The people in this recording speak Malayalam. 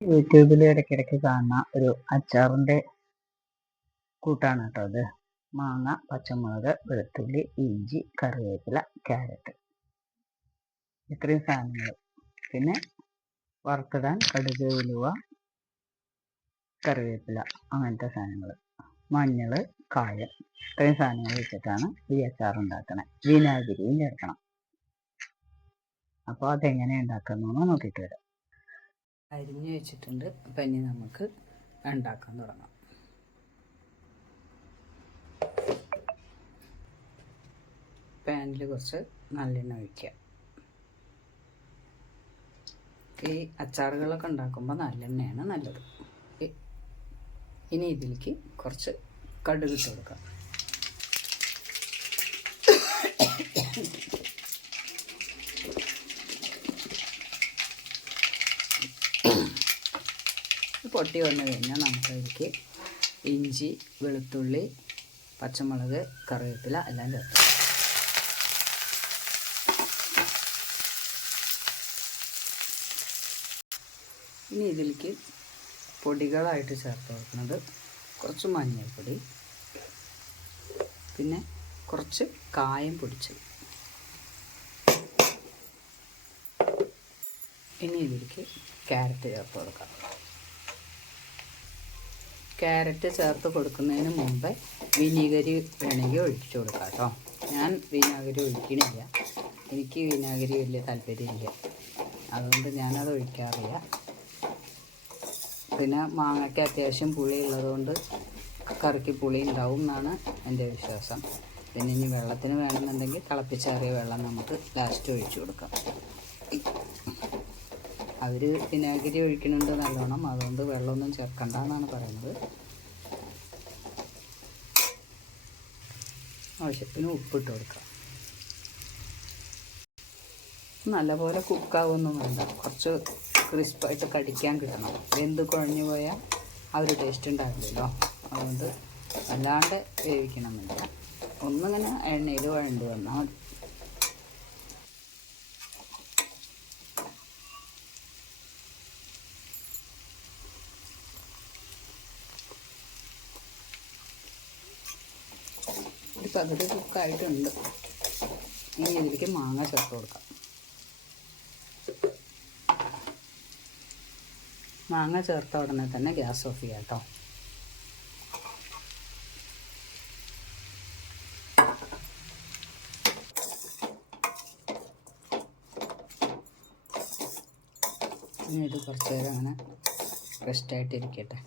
യൂട്യൂബിൽ ഇടയ്ക്കിടയ്ക്ക് കാണുന്ന ഒരു അച്ചാറിൻ്റെ കൂട്ടാണ് കേട്ടോ അത്. മാങ്ങ, പച്ചമുളക്, വെളുത്തുള്ളി, ഇഞ്ചി, കറിവേപ്പില, ക്യാരറ്റ്, ഇത്രയും സാധനങ്ങൾ. പിന്നെ വറുത്തിടാൻ കടുക്, ഉലുവ, കറിവേപ്പില, അങ്ങനത്തെ സാധനങ്ങൾ, മഞ്ഞൾ, കായം, ഇത്രയും സാധനങ്ങൾ വെച്ചിട്ടാണ് ഈ അച്ചാർ ഉണ്ടാക്കണത്. വിനാഗിരിയും ചേർക്കണം. അപ്പോൾ അതെങ്ങനെ ഉണ്ടാക്കുന്നതെന്ന് നോക്കിയിട്ട് വരാം. അരിഞ്ഞു വെച്ചിട്ടുണ്ട്. അപ്പം ഇനി നമുക്ക് ഉണ്ടാക്കാൻ തുടങ്ങാം. പാനിൽ കുറച്ച് നല്ലെണ്ണ ഒഴിക്കുക. ഈ അച്ചാറുകളൊക്കെ ഉണ്ടാക്കുമ്പോൾ നല്ലെണ്ണയാണ് നല്ലത്. ഇനി ഇതിലേക്ക് കുറച്ച് കടുക് ഇട്ട് കൊടുക്കാം. പൊട്ടി വന്നു കഴിഞ്ഞാൽ നമുക്കതിലേക്ക് ഇഞ്ചി, വെളുത്തുള്ളി, പച്ചമുളക്, കറിവേപ്പില എല്ലാം ചേർത്ത് ഇനി ഇതിലേക്ക് പൊടികളായിട്ട് ചേർത്ത് കൊടുക്കുന്നത് കുറച്ച് മഞ്ഞൾപ്പൊടി, പിന്നെ കുറച്ച് കായം പൊടിച്ചത്. ഇനി ഇതിലേക്ക് ക്യാരറ്റ് ചേർത്ത് കൊടുക്കാം. ക്യാരറ്റ് ചേർത്ത് കൊടുക്കുന്നതിന് മുമ്പേ വിനീഗരി വേണമെങ്കിൽ ഒഴിച്ചു കൊടുക്കാം കേട്ടോ. ഞാൻ വിനാഗിരി ഒഴിക്കണില്ല. എനിക്ക് വിനാഗിരി വലിയ താല്പര്യമില്ല, അതുകൊണ്ട് ഞാനത് ഒഴിക്കാറില്ല. പിന്നെ മാങ്ങയ്ക്ക് അത്യാവശ്യം പുളി ഉള്ളതുകൊണ്ട് കറിക്ക് പുളി ഉണ്ടാവും എന്നാണ് എൻ്റെ വിശ്വാസം. പിന്നെ ഇനി വെള്ളത്തിന് വേണമെന്നുണ്ടെങ്കിൽ തിളപ്പിച്ചാറിയ വെള്ളം നമുക്ക് ലാസ്റ്റ് ഒഴിച്ചു കൊടുക്കാം. അവർ വിനാഗിരി ഒഴിക്കുന്നുണ്ട് നല്ലോണം, അതുകൊണ്ട് വെള്ളമൊന്നും ചേർക്കണ്ട എന്നാണ് പറയുന്നത്. ആവശ്യത്തിന് ഉപ്പിട്ട് കൊടുക്കാം. നല്ലപോലെ കുക്കാവൊന്നും വേണ്ട, കുറച്ച് ക്രിസ്പായിട്ട് കടിക്കാൻ കിട്ടണം. വെന്ത് കുഴഞ്ഞു പോയാൽ ആ ഒരു ടേസ്റ്റ് ഉണ്ടാവില്ലല്ലോ. അതുകൊണ്ട് അല്ലാണ്ട് വേവിക്കണമെന്നില്ല, ഒന്നിങ്ങനെ എണ്ണയിൽ വഴണ്ട് വന്നാൽ മതി. ഒരു പകുതി കുക്കായിട്ടുണ്ട്. ഇനി ഇതിലേക്ക് മാങ്ങ ചേർത്ത് കൊടുക്കാം. മാങ്ങ ചേർത്ത ഉടനെ തന്നെ ഗ്യാസ് ഓഫ് ചെയ്യാം കേട്ടോ. ഇനി ഇത് കുറച്ച് നേരം അങ്ങനെ റെസ്റ്റായിട്ടിരിക്കട്ടെ.